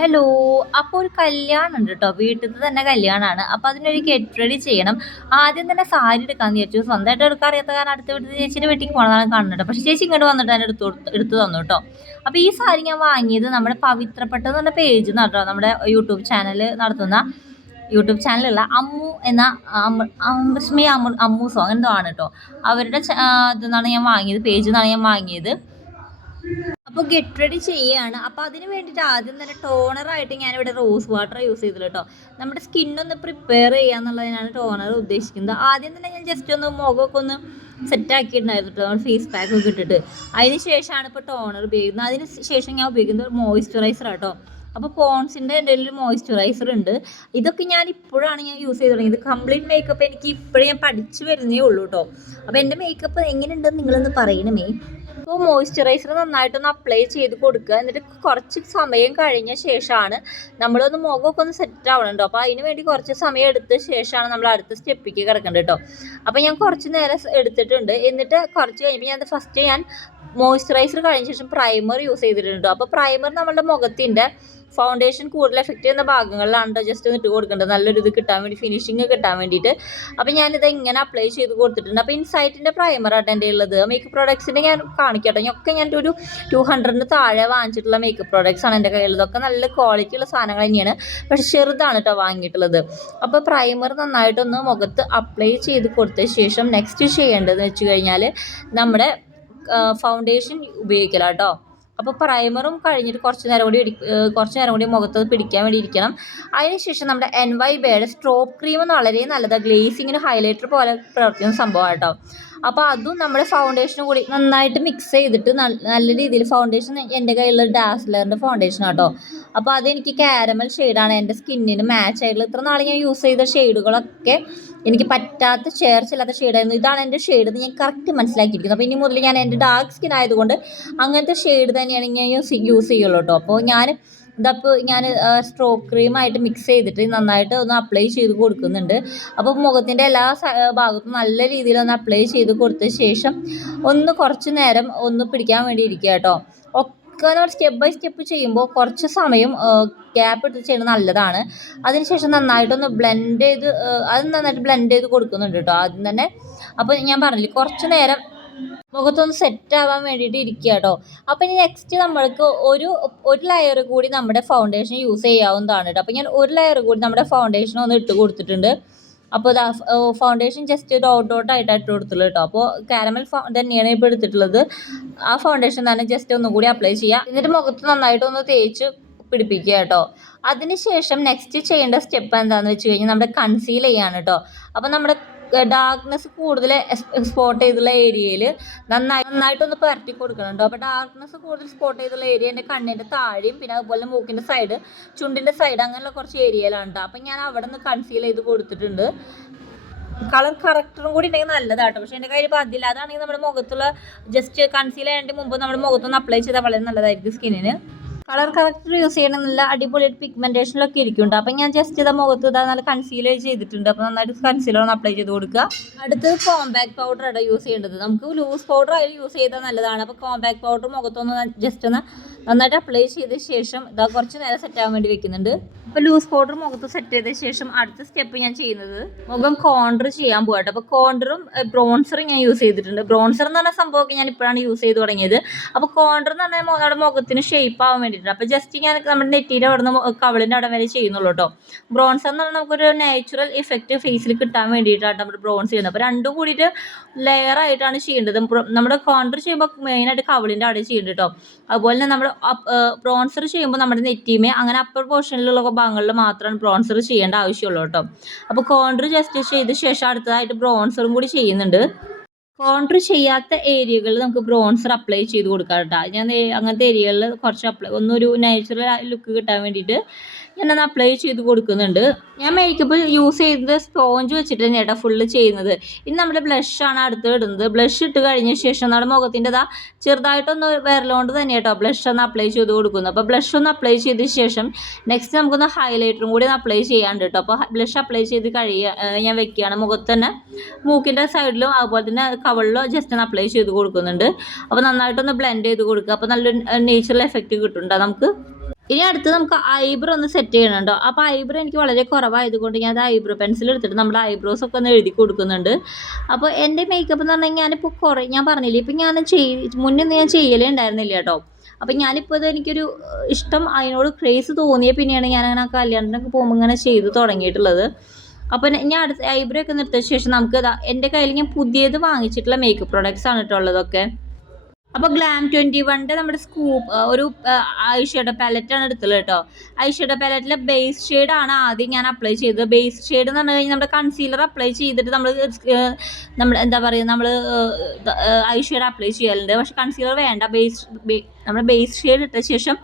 Hello അപ്പോൾ ഒരു കല്യാണം ഉണ്ട് കേട്ടോ വീട്ടിൽ നിന്ന് തന്നെ കല്യാണമാണ് അപ്പോൾ അതിനൊരു ഗെറ്റ് റെഡി ചെയ്യണം. ആദ്യം തന്നെ സാരി എടുക്കാമെന്ന് വിചാരിച്ചു. സ്വന്തമായിട്ട് എടുക്കാൻ അറിയാത്ത കാരണം അടുത്ത വീട്ടിൽ ചേച്ചിയുടെ വീട്ടിൽ പോകണമെന്നാണ് കാണുന്നത്. പക്ഷേ ചേച്ചി ഇങ്ങോട്ട് വന്നിട്ട് തന്നെ എടുത്തു എടുത്തു തന്നു കേട്ടോ അപ്പോൾ ഈ സാരി ഞാൻ വാങ്ങിയത് നമ്മുടെ പവിത്രപ്പെട്ട എന്ന് പറഞ്ഞ പേജ് നടത്തോ നമ്മുടെ യൂട്യൂബ് ചാനൽ നടത്തുന്ന യൂട്യൂബ് ചാനലുള്ള അമ്മു എന്ന അമ്മു അമ്മൂസോ. അങ്ങനെന്തോ ആണ് കേട്ടോ അവരുടെ ഇതെന്നാണ് ഞാൻ വാങ്ങിയത്. പേജ് നിന്നാണ് ഞാൻ വാങ്ങിയത്. അപ്പോൾ ഗെറ്റ് റെഡി ചെയ്യാണ്. അപ്പോൾ അതിന് വേണ്ടിയിട്ട് ആദ്യം തന്നെ ടോണർ ആയിട്ട് ഞാൻ ഞാനിവിടെ റോസ് വാട്ടർ യൂസ് ചെയ്തില്ല കേട്ടോ നമ്മുടെ സ്കിൻ ഒന്ന് പ്രിപ്പയർ ചെയ്യുക എന്നുള്ളതിനാണ് ടോണർ ഉദ്ദേശിക്കുന്നത്. ആദ്യം തന്നെ ഞാൻ ജസ്റ്റ് ഒന്ന് മുഖമൊക്കെ ഒന്ന് സെറ്റ് ആക്കിയിട്ടുണ്ടായിരുന്നു നമ്മൾ ഫേസ് പാക്ക് ഒക്കെ ഇട്ടിട്ട്. അതിന് ശേഷമാണ് ഇപ്പോൾ ടോണർ ഉപയോഗിക്കുന്നത്. അതിന് ശേഷം ഞാൻ ഉപയോഗിക്കുന്നത് മോയ്സ്ചറൈസർ കേട്ടോ അപ്പോൾ പോൺസിന്റെ എന്റെ ഒരു മോയ്സ്ചറൈസർ ഉണ്ട്. ഇതൊക്കെ ഞാൻ ഇപ്പോഴാണ് ഞാൻ യൂസ് ചെയ്ത് തുടങ്ങിയത്. കംപ്ലീറ്റ് മേക്കപ്പ് എനിക്ക് ഇപ്പോഴും ഞാൻ പഠിച്ചു വരുന്നേ ഉള്ളൂ കേട്ടോ അപ്പോൾ എന്റെ മേക്കപ്പ് എങ്ങനെയുണ്ടെന്ന് നിങ്ങളൊന്ന് പറയണമേ. അപ്പോൾ മോയ്സ്ചറൈസർ നന്നായിട്ടൊന്ന് അപ്ലൈ ചെയ്ത് കൊടുക്കുക. എന്നിട്ട് കുറച്ച് സമയം കഴിഞ്ഞ ശേഷമാണ് നമ്മളൊന്ന് മുഖമൊക്കെ ഒന്ന് സെറ്റ് ആവണുണ്ടോ. അപ്പോൾ അതിന് വേണ്ടി കുറച്ച് സമയം എടുത്ത ശേഷമാണ് നമ്മൾ അടുത്ത സ്റ്റെപ്പിക്ക് കിടക്കേണ്ടത് കേട്ടോ അപ്പോൾ ഞാൻ കുറച്ച് നേരം എടുത്തിട്ടുണ്ട്. എന്നിട്ട് കുറച്ച് കഴിയുമ്പോൾ ഞാൻ ഫസ്റ്റ് ഞാൻ മോയ്സ്ചറൈസർ കഴിഞ്ഞ ശേഷം പ്രൈമർ യൂസ് ചെയ്തിട്ടുണ്ട് അപ്പോൾ പ്രൈമർ നമ്മുടെ മുഖത്തിന്റെ ഫൗണ്ടേഷൻ കൂടുതൽ എഫക്റ്റ് ചെയ്യുന്ന ഭാഗങ്ങളിലാണ് കേട്ടോ ജസ്റ്റ് ഒന്ന് ഇട്ട് കൊടുക്കേണ്ടത്. നല്ലൊരു ഇത് കിട്ടാൻ വേണ്ടി ഫിനിഷിങ് കിട്ടാൻ വേണ്ടിയിട്ട്. അപ്പോൾ ഞാനിത് ഇങ്ങനെ അപ്ലൈ ചെയ്ത് കൊടുത്തിട്ടുണ്ട്. അപ്പോൾ ഇൻസൈറ്റിന്റെ ആട്ടോ എന്റെ ഉള്ളത് മേക്കപ്പ് പ്രോഡക്ട്സിന്റെ ഞാൻ കാണിക്കട്ടെ. ഒക്കെ ഞാൻ ഒരു ടു ഹൺഡ്രഡിന് താഴെ വാങ്ങിച്ചിട്ടുള്ള മേക്കപ്പ് പ്രോഡക്ട്സ് ആണ് എന്റെ കയ്യിലുള്ളത്. ഒക്കെ നല്ല ക്വാളിറ്റി ഉള്ള സാധനങ്ങൾ തന്നെയാണ്. പക്ഷെ ചെറുതാണ് കേട്ടോ വാങ്ങിയിട്ടുള്ളത്. അപ്പോൾ പ്രൈമർ നന്നായിട്ടൊന്ന് മുഖത്ത് അപ്ലൈ ചെയ്ത് കൊടുത്ത ശേഷം നെക്സ്റ്റ് ചെയ്യേണ്ടതെന്ന് വെച്ച് കഴിഞ്ഞാൽ നമ്മുടെ ഫൗണ്ടേഷൻ ഉപയോഗിക്കല കേട്ടോ അപ്പോൾ പ്രൈമറും കഴിഞ്ഞിട്ട് കുറച്ച് നേരം കൂടി കുറച്ച് നേരം കൂടി മുഖത്ത് പിടിക്കാൻ വേണ്ടി ഇരിക്കണം. അതിനുശേഷം നമ്മുടെ എൻ വൈ ബേയുടെ സ്ട്രോപ്പ് ക്രീം എന്ന് വളരെ നല്ലതാണ് ഗ്ലേസിങ്ങിന് ഹൈലൈറ്റർ പോലെ പ്രവർത്തിക്കുന്ന സംഭവമാണ് കേട്ടോ അപ്പോൾ അതും നമ്മുടെ ഫൗണ്ടേഷനും കൂടി നന്നായിട്ട് മിക്സ് ചെയ്തിട്ട് നല്ല നല്ല രീതിയിൽ ഫൗണ്ടേഷൻ എന്റെ കയ്യിലുള്ള ഡാസ്ലറിന്റെ ഫൗണ്ടേഷൻ കേട്ടോ അപ്പോൾ അതെനിക്ക് കാരമൽ ഷെയ്ഡാണ് എന്റെ സ്കിന്നിന് മാച്ച് ആയിട്ടുള്ള ഇത്ര നാൾ ഞാൻ യൂസ് ചെയ്ത ഷെയ്ഡുകളൊക്കെ എനിക്ക് പറ്റാത്ത ചേർച്ചില്ലാത്ത ഷെയ്ഡായിരുന്നു. ഇതാണ് എന്റെ ഷെയ്ഡ് എന്ന് ഞാൻ കറക്റ്റ് മനസ്സിലാക്കിയിരിക്കുന്നു അപ്പോൾ ഇനി മുതൽ ഞാൻ എന്റെ ഡാർക്ക് സ്കിൻ ആയതുകൊണ്ട് അങ്ങനത്തെ ഷെയ്ഡ് തന്നെയാണ് ഞാൻ യൂസ് യൂസ് ചെയ്യുള്ളൂ കേട്ടോ. അപ്പോൾ ഞാൻ ഇതപ്പോൾ ഞാൻ സ്ട്രോക്ക് ക്രീമായിട്ട് മിക്സ് ചെയ്തിട്ട് നന്നായിട്ട് ഒന്ന് അപ്ലൈ ചെയ്ത് കൊടുക്കുന്നുണ്ട്. അപ്പോൾ മുഖത്തിന്റെ എല്ലാ ഭാഗത്തും നല്ല രീതിയിൽ ഒന്ന് അപ്ലൈ ചെയ്ത് കൊടുത്ത ശേഷം ഒന്ന് കുറച്ച് നേരം ഒന്ന് പിടിക്കാൻ വേണ്ടി ഇരിക്കുക കേട്ടോ. ഒക്കെ സ്റ്റെപ്പ് ബൈ സ്റ്റെപ്പ് ചെയ്യുമ്പോൾ കുറച്ച് സമയം ഗ്യാപ്പ് ഇട്ട് ചെയ്യുന്നത് നല്ലതാണ്. അതിനുശേഷം നന്നായിട്ടൊന്ന് ബ്ലെൻഡ് ചെയ്ത് അത് നന്നായിട്ട് ബ്ലെൻഡ് ചെയ്ത് കൊടുക്കുന്നുണ്ട് കേട്ടോ ആദ്യം തന്നെ. അപ്പോൾ ഞാൻ പറഞ്ഞില്ലേ കുറച്ച് നേരം മുഖത്തൊന്ന് സെറ്റ് ആവാൻ വേണ്ടിയിട്ട് ഇരിക്കുക കേട്ടോ അപ്പോൾ ഇനി നെക്സ്റ്റ് നമ്മൾക്ക് ഒരു ഒരു ലെയർ കൂടി നമ്മുടെ ഫൗണ്ടേഷൻ യൂസ് ചെയ്യാവുന്നതാണ് കേട്ടോ അപ്പോൾ ഞാൻ ഒരു ലെയർ കൂടി നമ്മുടെ ഫൗണ്ടേഷൻ ഒന്ന് ഇട്ട് കൊടുത്തിട്ടുണ്ട്. അപ്പോൾ ഫൗണ്ടേഷൻ ജസ്റ്റ് ഒരു ഔട്ട് ഡോട്ട് ആയിട്ട് ഇട്ട് കൊടുത്തുള്ളൂ കേട്ടോ അപ്പോൾ കാരമൽ തന്നെയാണ് ഇപ്പോൾ എടുത്തിട്ടുള്ളത്. ആ ഫൗണ്ടേഷൻ തന്നെ ജസ്റ്റ് ഒന്നും കൂടി അപ്ലൈ ചെയ്യുക എന്നിട്ട് മുഖത്ത് നന്നായിട്ട് നന്നായിട്ടൊന്ന് തേച്ച് പിടിപ്പിക്കുക കേട്ടോ അതിനുശേഷം നെക്സ്റ്റ് ചെയ്യേണ്ട സ്റ്റെപ്പ് എന്താണെന്ന് വെച്ച് കഴിഞ്ഞാൽ നമ്മുടെ കൺസീൽ ചെയ്യാണ് കേട്ടോ അപ്പോൾ നമ്മുടെ ഡാർക്ക്നെസ് കൂടുതൽ സ്പോട്ട് ചെയ്തുള്ള ഏരിയയിൽ നന്നായി നന്നായിട്ടൊന്ന് പരത്തി കൊടുക്കണം കേട്ടോ അപ്പോൾ ഡാർക്ക്നെസ് കൂടുതൽ സ്പോട്ട് ചെയ്തുള്ള ഏരിയ എന്റെ കണ്ണിന്റെ താഴെയും പിന്നെ അതുപോലെ മൂക്കിന്റെ സൈഡ് ചുണ്ടിന്റെ സൈഡ് അങ്ങനെയുള്ള കുറച്ച് ഏരിയയിലാണ് കേട്ടോ അപ്പം ഞാൻ അവിടെ നിന്ന് കൺസീൽ ചെയ്ത് കൊടുത്തിട്ടുണ്ട്. കളർ കറക്റ്ററും കൂടി ഉണ്ടെങ്കിൽ നല്ലതാട്ടോ. പക്ഷേ എന്റെ കയ്യിൽ ഇപ്പോൾ അതില്ല അതാണെങ്കിൽ നമ്മുടെ മുഖത്തുള്ള ജസ്റ്റ് കൺസീൽ ചെയ്യേണ്ട മുമ്പ് നമ്മുടെ മുഖത്തൊന്ന് അപ്ലൈ ചെയ്താൽ വളരെ നല്ലതായിരിക്കും സ്കിന്നിന് കളർ കറക്റ്റർ യൂസ് ചെയ്യണം നല്ല അടിപൊളി പിഗ്മെന്റേഷനിലൊക്കെ ഇരിക്കുന്നുണ്ട്. അപ്പോൾ ഞാൻ ജസ്റ്റ് ഇതാ മുഖത്ത് ഇതാ നല്ല കൺസീലർ ചെയ്തിട്ടുണ്ട്. അപ്പോൾ നന്നായിട്ട് കൺസീലർ ഒന്ന് അപ്ലൈ ചെയ്ത് കൊടുക്കുക. അടുത്തത് കോമ്പാക്ട് ആണ് യൂസ് ചെയ്യേണ്ടത്. നമുക്ക് ലൂസ് പൗഡർ ആയാലും യൂസ് ചെയ്താൽ നല്ലതാണ്. അപ്പോൾ കോമ്പാക്ട് പൗഡർ മുഖത്തൊന്ന് ജസ്റ്റ് ഒന്ന് നന്നായിട്ട് അപ്ലൈ ചെയ്ത ശേഷം ഇതാ കുറച്ച് നേരം സെറ്റ് ആവാൻ വേണ്ടി വെക്കുന്നുണ്ട്. അപ്പോൾ ലൂസ് പൗഡർ മുഖത്ത് സെറ്റ് ചെയ്ത ശേഷം അടുത്ത സ്റ്റെപ്പ് ഞാൻ ചെയ്യുന്നത് മുഖം കോണ്ടർ ചെയ്യാൻ പോകട്ടെ അപ്പോൾ കോണ്ടറും ബ്രോൺസറും ഞാൻ യൂസ് ചെയ്തിട്ടുണ്ട്. ബ്രോൺസർ എന്ന് പറഞ്ഞ സംഭവമൊക്കെ ഞാൻ ഇപ്പോഴാണ് യൂസ് ചെയ്ത് തുടങ്ങിയത്. അപ്പോൾ കോണ്ടർ എന്ന് പറഞ്ഞാൽ നമ്മുടെ മുഖത്തിന് ഷേപ്പ് ആവാൻ വേണ്ടിയിട്ട് അപ്പോൾ ജസ്റ്റ് ഞാൻ നമ്മുടെ നെറ്റിയുടെ അവിടെ നിന്ന് കവളിന്റെ അവിടെ വരെ ചെയ്യുന്നുള്ളൂ കേട്ടോ. ബ്രോൺസർ എന്ന് പറഞ്ഞാൽ നമുക്കൊരു നാച്ചുറൽ ഇഫക്റ്റ് ഫേസിൽ കിട്ടാൻ വേണ്ടിയിട്ടാണ് നമ്മൾ ബ്രോൺസ് ചെയ്യുന്നത്. അപ്പോൾ രണ്ടും കൂടിയിട്ട് ലെയർ ആയിട്ടാണ് ചെയ്യേണ്ടത്. നമ്മുടെ കോണ്ടർ ചെയ്യുമ്പോൾ മെയിനായിട്ട് കവളിന്റെ അവിടെ ചെയ്യേണ്ടത് കേട്ടോ. അതുപോലെ തന്നെ നമ്മൾ ബ്രോൺസർ ചെയ്യുമ്പോൾ നമ്മുടെ നെറ്റിമേ അങ്ങനെ അപ്പർ പോർഷനിലുള്ള ഭാഗങ്ങളിൽ മാത്രമാണ് ബ്രോൺസർ ചെയ്യേണ്ട ആവശ്യമുള്ളൂ കേട്ടോ. അപ്പോൾ കോണ്ടർ ജസ്റ്റ് ചെയ്ത ശേഷം അടുത്തതായിട്ട് ബ്രോൺസറും കൂടി ചെയ്യുന്നുണ്ട്. കോണ്ടർ ചെയ്യാത്ത ഏരിയകളിൽ നമുക്ക് ബ്രോൺസർ അപ്ലൈ ചെയ്ത് കൊടുക്കാം കേട്ടോ. ഞാൻ അങ്ങനത്തെ ഏരിയകളിൽ കുറച്ച് അപ്ലൈ ഒന്നൊരു നാച്ചുറൽ ലുക്ക് കിട്ടാൻ വേണ്ടിയിട്ട് ഞാനത് അപ്ലൈ ചെയ്ത് കൊടുക്കുന്നുണ്ട്. ഞാൻ മേക്കപ്പ് യൂസ് ചെയ്തത് സ്പോഞ്ച് വെച്ചിട്ട് തന്നെ കേട്ടോ ഫുള്ള് ചെയ്യുന്നത്. ഇനി നമ്മുടെ ബ്ലഷാണ് അടുത്ത് ഇടുന്നത്. ബ്ലഷ് ഇട്ട് കഴിഞ്ഞ ശേഷം നമ്മുടെ മുഖത്തിന്റെ ഇതാ ചെറുതായിട്ടൊന്ന് വിരലുകൊണ്ട് തന്നെ കേട്ടോ ബ്ലഷ് ഒന്ന് അപ്ലൈ ചെയ്ത് കൊടുക്കുന്നു അപ്പോൾ ബ്ലഷ് ഒന്ന് അപ്ലൈ ചെയ്ത ശേഷം നെക്സ്റ്റ് നമുക്കൊന്ന് ഹൈലൈറ്ററും കൂടി ഒന്ന് അപ്ലൈ ചെയ്യാണ്ട് കേട്ടോ അപ്പോൾ ബ്ലഷ് അപ്ലൈ ചെയ്ത് കഴിയുക ഞാൻ വെക്കുകയാണ്. മുഖത്ത് തന്നെ മൂക്കിന്റെ സൈഡിലും അതുപോലെ തന്നെ കവളിലോ ജസ്റ്റ് ഒന്ന് അപ്ലൈ ചെയ്ത് കൊടുക്കുന്നുണ്ട്. അപ്പോൾ നന്നായിട്ടൊന്ന് ബ്ലെൻഡ് ചെയ്ത് കൊടുക്കുക. അപ്പോൾ നല്ലൊരു നേച്ചുറൽ എഫക്റ്റ് കിട്ടുന്നുണ്ട് നമുക്ക്. ഇനി അടുത്ത് നമുക്ക് ഐബ്രോ ഒന്ന് സെറ്റ് ചെയ്യണുണ്ടോ. അപ്പോൾ ഐബ്രോ എനിക്ക് വളരെ കുറവായതുകൊണ്ട് ഞാൻ അത് ഐബ്രോ പെൻസിൽ എടുത്തിട്ട് നമ്മുടെ ഐബ്രോസ് ഒക്കെ ഒന്ന് എഴുതി കൊടുക്കുന്നുണ്ട്. അപ്പോൾ എന്റെ മേക്കപ്പ് എന്ന് പറഞ്ഞാൽ ഞാനിപ്പോൾ കുറേ ഞാൻ പറഞ്ഞില്ലേ ഇപ്പം ഞാൻ ചെയ് ഞാൻ ചെയ്യലേ ഉണ്ടായിരുന്നില്ല കേട്ടോ. അപ്പം ഞാനിപ്പോൾ ഇത് എനിക്കൊരു ഇഷ്ടം അതിനോട് ക്രേസ് തോന്നിയ പിന്നെയാണ് ഞാൻ അങ്ങനെ കല്യാണത്തിനൊക്കെ പോകുമ്പോൾ ഇങ്ങനെ ചെയ്ത് തുടങ്ങിയിട്ടുള്ളത്. അപ്പോൾ ഞാൻ അടുത്ത ഐബ്രോ ഒക്കെ നിർത്തിയ ശേഷം നമുക്ക് എന്റെ കയ്യിൽ ഞാൻ പുതിയത് വാങ്ങിച്ചിട്ടുള്ള മേക്കപ്പ് പ്രോഡക്റ്റ്സ് ആണ് കേട്ടോ ഉള്ളതൊക്കെ. അപ്പോൾ ഗ്ലാം ട്വന്റി വണ്ണിന്റെ നമ്മുടെ സ്കൂപ്പ് ഒരു ഐഷയുടെ പാലറ്റാണ് എടുത്തത് കേട്ടോ. ഐഷയുടെ പാലറ്റിലെ ബേസ് ഷെയ്ഡാണ് ആദ്യം ഞാൻ അപ്ലൈ ചെയ്തത്. ബേസ് ഷെയ്ഡ് എന്ന് പറഞ്ഞു കഴിഞ്ഞാൽ നമ്മുടെ കൺസീലർ അപ്ലൈ ചെയ്തിട്ട് നമ്മൾ നമ്മൾ എന്താ പറയുക നമ്മൾ ഐഷയുടെ അപ്ലൈ ചെയ്യാറുണ്ട്. പക്ഷെ കൺസീലർ വേണ്ട. ബേസ് നമ്മൾ ബേസ് ഷെയ്ഡ് ഇട്ട ശേഷം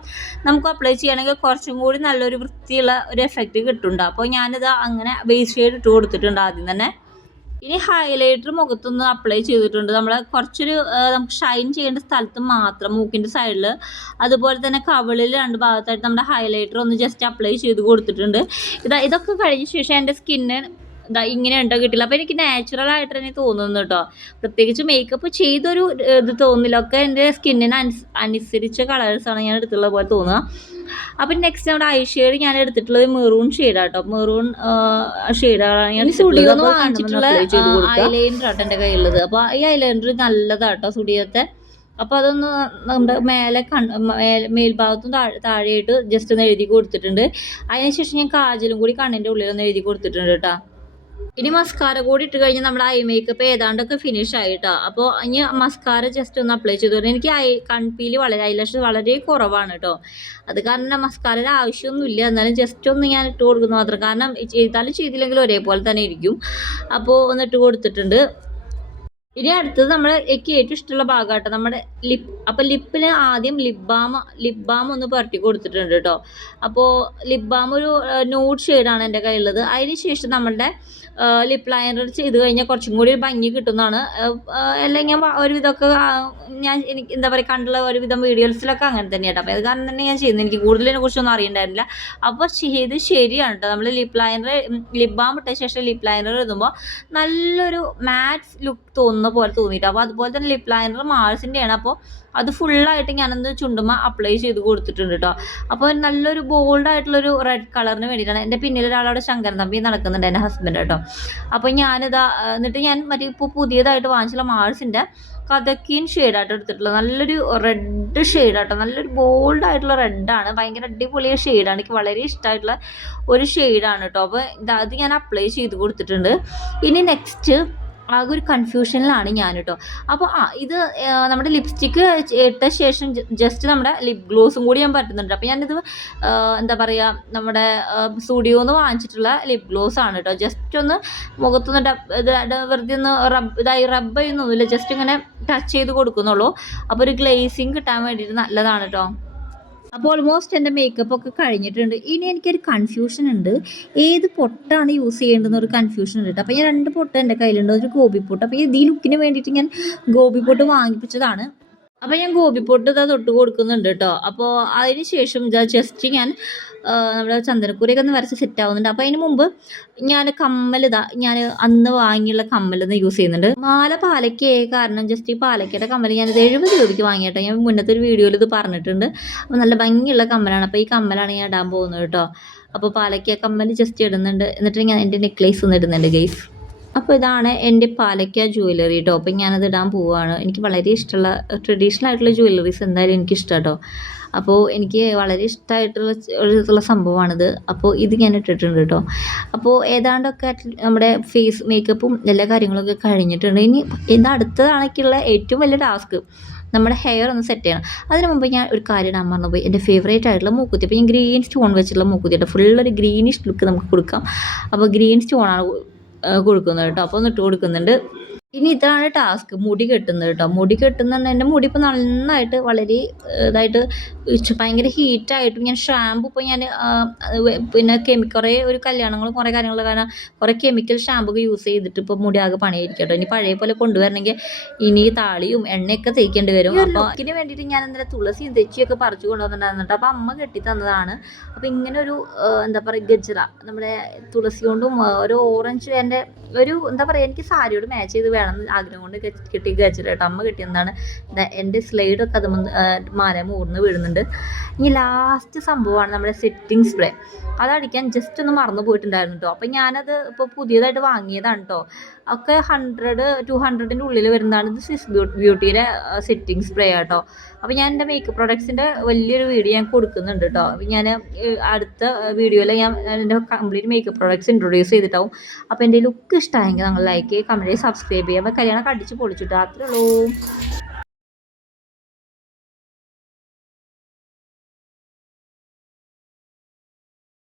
നമുക്ക് അപ്ലൈ ചെയ്യണമെങ്കിൽ കുറച്ചും കൂടി നല്ലൊരു വൃത്തിയുള്ള ഒരു എഫക്റ്റ് കിട്ടുന്നുണ്ട്. അപ്പോൾ ഞാനിത് അങ്ങനെ ബേസ് ഷെയ്ഡ് ഇട്ട് കൊടുത്തിട്ടുണ്ട് ആദ്യം തന്നെ. ഇനി ഹൈലൈറ്റർ മുഖത്തൊന്ന് അപ്ലൈ ചെയ്തിട്ടുണ്ട്. നമ്മൾ കുറച്ചൊരു നമുക്ക് ഷൈൻ ചെയ്യേണ്ട സ്ഥലത്ത് മാത്രം മൂക്കിന്റെ സൈഡിൽ അതുപോലെ തന്നെ കവിളിൽ രണ്ട് ഭാഗത്തായിട്ട് നമ്മുടെ ഹൈലൈറ്റർ ഒന്ന് ജസ്റ്റ് അപ്ലൈ ചെയ്ത് കൊടുത്തിട്ടുണ്ട്. ഇതാ ഇതൊക്കെ കഴിഞ്ഞ ശേഷം എന്റെ സ്കിന്നിന് ഇതാ ഇങ്ങനെ ഉണ്ടോ കിട്ടില്ല. അപ്പോൾ എനിക്ക് നാച്ചുറൽ ആയിട്ട് തന്നെ തോന്നുന്നു കേട്ടോ പ്രത്യേകിച്ച് മേക്കപ്പ് ചെയ്തൊരു ഇത് തോന്നില്ല ഒക്കെ എന്റെ സ്കിന്നിന് അനുസ് അനുസരിച്ച കളേഴ്സാണ് ഞാൻ എടുത്തുള്ള പോലെ തോന്നുക. അപ്പം നെക്സ്റ്റ് നമ്മുടെ ഐ ഷെയ്ഡ് ഞാൻ എടുത്തിട്ടുള്ളത് മെറൂൺ ഷെയ്ഡ് ആട്ടോ. മെറൂൺ ഷെയ്ഡാണ് ഞാൻ വാങ്ങിച്ചിട്ടുള്ള ഐലൈനർ ആട്ടോ എന്റെ കയ്യിലുള്ളത്. അപ്പോൾ ഈ ഐലൈനർ നല്ലതാട്ടോ സുഡിയത്തെ അപ്പോൾ അതൊന്ന് നമ്മുടെ മേലെ കൺ മേൽ- മേൽഭാഗത്തും താഴെ താഴെയായിട്ട് ജസ്റ്റ് ഒന്ന് എഴുതി കൊടുത്തിട്ടുണ്ട്. അതിനുശേഷം ഞാൻ കാജലും കൂടി കണ്ണിന്റെ ഉള്ളിലൊന്ന് എഴുതി കൊടുത്തിട്ടുണ്ട് കേട്ടോ. ഇനി മസ്കാര കൂടി ഇട്ട് കഴിഞ്ഞാൽ നമ്മുടെ ഐ മേക്കപ്പ് ഏതാണ്ടൊക്കെ ഫിനിഷ് ആയിട്ടോ. അപ്പോൾ ഇനി മസ്കാര ജസ്റ്റ് ഒന്ന് അപ്ലൈ ചെയ്തു എനിക്ക് ഐ കൺപീൽ വളരെ ഐലഷ് വളരെ കുറവാണ് കേട്ടോ അത് കാരണം മസ്കാരയുടെ ആവശ്യമൊന്നുമില്ല. എന്നാലും ജസ്റ്റ് ഒന്ന് ഞാൻ ഇട്ട് കൊടുക്കുന്നു മാത്രം. കാരണം ചെയ്താലും ചെയ്തില്ലെങ്കിലും ഒരേപോലെ തന്നെ ഇരിക്കും. അപ്പോൾ ഒന്ന് ഇട്ട് കൊടുത്തിട്ടുണ്ട്. ഇനി അടുത്തത് നമ്മൾ എനിക്ക് ഏറ്റവും ഇഷ്ടമുള്ള ഭാഗമാട്ടോ നമ്മുടെ ലിപ് അപ്പോൾ ലിപ്പിന് ആദ്യം ലിപ് ബാം ലിപ് ബാം ഒന്ന് പുരട്ടി കൊടുത്തിട്ടുണ്ട് കേട്ടോ. അപ്പോൾ ലിപ് ബാം ഒരു ന്യൂഡ് ഷെയ്ഡാണ് എന്റെ കയ്യിലുള്ളത്. അതിന് ശേഷം നമ്മളുടെ ലിപ് ലൈനർ ചെയ്ത് കഴിഞ്ഞാൽ കുറച്ചും കൂടി ഒരു ഭംഗി കിട്ടുന്നതാണ്. അല്ലെങ്കിൽ ഒരുവിധമൊക്കെ ഞാൻ എനിക്ക് എന്താ പറയുക കണ്ടുള്ള ഒരുവിധം വീഡിയോസിലൊക്കെ അങ്ങനെ തന്നെയാണ് അപ്പോൾ അത് കാരണം തന്നെ ഞാൻ ചെയ്യുന്നത്. എനിക്ക് കൂടുതലിനെ കുറിച്ചൊന്നും അറിയണ്ടായിരുന്നില്ല. അപ്പോൾ ചെയ്ത് ശരിയാണ് കേട്ടോ. നമ്മൾ ലിപ് ലൈനർ ലിപ് ബാം ഇട്ട ശേഷം ലിപ് ലൈനർ ഇടുമ്പോൾ നല്ലൊരു മാറ്റ് ലുക്ക് തോന്നുന്ന പോലെ തോന്നിയിട്ട്. അപ്പോൾ അതുപോലെ തന്നെ ലിപ് ലൈനർ മാൾസിന്റെയാണ് അപ്പോൾ അത് ഫുള്ളായിട്ട് ഞാനൊന്ന് ചുണ്ടുമ അപ്ലൈ ചെയ്ത് കൊടുത്തിട്ടുണ്ട് കേട്ടോ അപ്പോൾ നല്ലൊരു ബോൾഡ് ആയിട്ടുള്ളൊരു റെഡ് കളറിന് വേണ്ടിയിട്ടാണ്. എന്റെ പിന്നിൽ ഒരാളവിടെ ശങ്കരൻ തമ്പി നടക്കുന്നുണ്ട് എന്റെ ഹസ്ബൻഡ് കേട്ടോ അപ്പോൾ ഞാനിതാ എന്നിട്ട് ഞാൻ മറ്റേ ഇപ്പോൾ പുതിയതായിട്ട് വാങ്ങിച്ചുള്ള മാൾസിന്റെ കഥക്കീൻ ഷെയ്ഡായിട്ട് എടുത്തിട്ടുള്ളത്. നല്ലൊരു റെഡ് ഷെയ്ഡാട്ടോ നല്ലൊരു ബോൾഡ് ആയിട്ടുള്ള റെഡാണ് ഭയങ്കര അടിപൊളിയ ഷെയ്ഡാണ് എനിക്ക് വളരെ ഇഷ്ടമായിട്ടുള്ള ഒരു ഷെയ്ഡാണ് കേട്ടോ അപ്പോൾ ഇത് അത് ഞാൻ അപ്ലൈ ചെയ്ത് കൊടുത്തിട്ടുണ്ട്. ഇനി നെക്സ്റ്റ് ആകെ ഒരു കൺഫ്യൂഷനിലാണ് ഞാൻ കേട്ടോ അപ്പോൾ ആ ഇത് നമ്മുടെ ലിപ്സ്റ്റിക്ക് ഇട്ട ശേഷം ജസ്റ്റ് നമ്മുടെ ലിപ് ഗ്ലോസും കൂടി ഞാൻ പറ്റുന്നുണ്ട് അപ്പോൾ ഞാനിത് ആ, എന്താ പറയുക നമ്മുടെ സ്റ്റുഡിയോ നിന്ന് വാങ്ങിച്ചിട്ടുള്ള ലിപ് ഗ്ലോസ് ആണ് കേട്ടോ ജസ്റ്റ് ഒന്ന് മുഖത്തൊന്ന് വെറുതെ ഒന്ന് റബ് ഇതായി റബ്ബ് ചെയ്യുന്നൊന്നുമില്ല. ജസ്റ്റ് ഇങ്ങനെ ടച്ച് ചെയ്ത് കൊടുക്കുന്നുള്ളൂ. അപ്പോൾ ഒരു ഗ്ലേസിങ് കിട്ടാൻ വേണ്ടിയിട്ട് നല്ലതാണ് കേട്ടോ അപ്പോൾ ഓൾമോസ്റ്റ് എന്റെ മേക്കപ്പ് ഒക്കെ കഴിഞ്ഞിട്ടുണ്ട്. ഇനി എനിക്കൊരു കൺഫ്യൂഷൻ ഉണ്ട്. ഏത് പൊട്ടാണ് യൂസ് ചെയ്യേണ്ടതെന്ന് ഒരു കൺഫ്യൂഷൻ ഉണ്ട് കേട്ടോ അപ്പോൾ ഞാൻ രണ്ട് പൊട്ട് എന്റെ കയ്യിലുണ്ട്. ഒരു ഗോപി പൊട്ട്. അപ്പോൾ ഈ ലുക്കിന് വേണ്ടിയിട്ട് ഞാൻ ഗോപി പൊട്ട് വാങ്ങിപ്പിച്ചതാണ്. അപ്പോൾ ഞാൻ ഗോപി പൊട്ട് ഇതാ തൊട്ട് കൊടുക്കുന്നുണ്ട് കേട്ടോ അപ്പോൾ അതിന് ശേഷം ഇതാ ജസ്റ്റ് ഞാൻ നമ്മുടെ ചന്ദനക്കൂരയൊക്കെ ഒന്ന് വരച്ച് സെറ്റ് ആവുന്നുണ്ട്. അപ്പോൾ അതിന് മുമ്പ് ഞാൻ കമ്മൽ ഇതാ ഞാൻ അന്ന് വാങ്ങിയുള്ള കമ്മൽ ഒന്ന് യൂസ് ചെയ്യുന്നുണ്ട്. മാല പാലയ്ക്കായ കാരണം ജസ്റ്റ് ഈ പാലക്കയുടെ കമ്മൽ ഞാനിത് എഴുപത് രൂപയ്ക്ക് വാങ്ങിയിട്ടോ. ഞാൻ മുന്നത്തെ ഒരു വീഡിയോയിൽ ഇത് പറഞ്ഞിട്ടുണ്ട്. അപ്പോൾ നല്ല ഭംഗിയുള്ള കമ്മലാണ്. അപ്പോൾ ഈ കമ്മലാണ് ഞാൻ ഇടാൻ പോകുന്നത് കേട്ടോ. അപ്പോൾ പാലക്കയ കമ്മൽ ജസ്റ്റ് ഇടുന്നുണ്ട്. എന്നിട്ട് ഞാൻ എന്റെ നെക്ലേസ് ഒന്ന് ഇടുന്നുണ്ട് ഗെയ്സ് അപ്പോൾ ഇതാണ് എന്റെ പാലക്ക ജുവല്ലറി കേട്ടോ അപ്പോൾ ഞാനത് ഇടാൻ പോവുകയാണ് എനിക്ക് വളരെ ഇഷ്ടമുള്ള ട്രഡീഷണൽ ആയിട്ടുള്ള ജുവല്ലറീസ് എന്തായാലും എനിക്ക് ഇഷ്ടം കേട്ടോ അപ്പോൾ എനിക്ക് വളരെ ഇഷ്ടമായിട്ടുള്ള ഒരു സംഭവമാണിത്. അപ്പോൾ ഇത് ഞാൻ ഇട്ടിട്ടുണ്ട് കേട്ടോ അപ്പോൾ ഏതാണ്ടൊക്കെ നമ്മുടെ ഫേസ് മേക്കപ്പും എല്ലാ കാര്യങ്ങളൊക്കെ കഴിഞ്ഞിട്ടുണ്ട്. ഇനി ഇന്ന് അടുത്തതാണെക്കുള്ള ഏറ്റവും വലിയ ടാസ്ക് നമ്മുടെ ഹെയർ ഒന്ന് സെറ്റ് ചെയ്യണം. അതിന് മുമ്പ് ഞാൻ ഒരു കാര്യം ഇടാൻ മറന്നുപോയി. എന്റെ ഫേവറേറ്റ് ആയിട്ടുള്ള മൂക്കുത്തി. അപ്പോൾ ഞാൻ ഗ്രീൻ സ്റ്റോൺ വെച്ചിട്ടുള്ള മൂക്കുത്തി കേട്ടോ ഫുൾ ഒരു ഗ്രീനിഷ് ലുക്ക് നമുക്ക് കൊടുക്കാം. അപ്പോൾ ഗ്രീൻ സ്റ്റോണാണ് കൊടുക്കുന്നത് കേട്ടോ. അപ്പോൾ ഒന്ന് ഇട്ട് കൊടുക്കുന്നുണ്ട്. ഇനി ഇതാണ് ടാസ്ക്. മുടി കെട്ടുന്നത് കേട്ടോ മുടി കെട്ടുന്ന എന്റെ മുടി ഇപ്പോൾ നന്നായിട്ട് വളരെ ഇതായിട്ട് ഭയങ്കര ഹീറ്റായിട്ടും ഞാൻ ഷാമ്പു ഇപ്പോൾ ഞാൻ പിന്നെ കെമി കുറേ ഒരു കല്യാണങ്ങളും കുറേ കാര്യങ്ങൾ കാരണം കുറേ കെമിക്കൽ ഷാമ്പു ഒക്കെ യൂസ് ചെയ്തിട്ട് ഇപ്പോൾ മുടി ആകെ പണിയായിരിക്കും കേട്ടോ ഇനി പഴയ പോലെ കൊണ്ടുവരണമെങ്കിൽ ഇനി താളിയും എണ്ണയൊക്കെ തേക്കേണ്ടി വരും. അപ്പോൾ ഇതിന് വേണ്ടിയിട്ട് ഞാൻ എന്തായാലും തുളസിയും തെച്ചിയൊക്കെ പറിച്ചു കൊണ്ടുവന്നിട്ടുണ്ടായിരുന്നു അപ്പോൾ അമ്മ കെട്ടി തന്നതാണ്. അപ്പോൾ ഇങ്ങനെ ഒരു എന്താ പറയുക ഗജറ. നമ്മുടെ തുളസി കൊണ്ടും ഒരു ഓറഞ്ച് എന്റെ ഒരു എന്താ പറയുക എനിക്ക് സാരിയോട് മാച്ച് ചെയ്ത് വേണമെന്ന് ആഗ്രഹം കൊണ്ട് കിട്ടി ഗജർ കേട്ടോ. അമ്മ കിട്ടിയെന്നാണ് എന്റെ സ്ലൈഡൊക്കെ അത് മാല മൂർന്ന് വീഴുന്നുണ്ട്. ഇനി ലാസ്റ്റ് സംഭവമാണ് നമ്മുടെ സെറ്റിംഗ് സ്പ്രേ അത് അടിക്കാൻ ജസ്റ്റ് ഒന്ന് മറന്നു പോയിട്ടുണ്ടായിരുന്നു കേട്ടോ അപ്പം ഞാനത് ഇപ്പോൾ പുതിയതായിട്ട് വാങ്ങിയതാണ് കേട്ടോ ഒക്കെ ഹൺഡ്രഡ് ടു ഹൺഡ്രഡിന്റെ ഉള്ളിൽ വരുന്നതാണ് ഇത് സ്വിസ് ബ്യൂട്ടിയുടെ സെറ്റിംഗ് സ്പ്രേ ആട്ടോ. അപ്പോൾ ഞാൻ എന്റെ മേക്കപ്പ് പ്രൊഡക്ട്സിന്റെ വലിയൊരു വീഡിയോ ഞാൻ കൊടുക്കുന്നുണ്ട് കേട്ടോ ഞാൻ അടുത്ത വീഡിയോയിൽ ഞാൻ എന്റെ കംപ്ലീറ്റ് മേക്കപ്പ് പ്രൊഡക്ട്സ് ഇൻട്രൊഡ്യൂസ് ചെയ്തിട്ടാവും. അപ്പോൾ എന്റെ ലുക്ക് ഇഷ്ടമായെങ്കിൽ നിങ്ങൾ ലൈക്ക് ചെയ്യുക കമന്റ് സബ്സ്ക്രൈബ് ചെയ്യുക. അപ്പോൾ കല്യാണം കടിച്ച് പൊളിച്ചിട്ട് അത്രേ ഉള്ളൂ.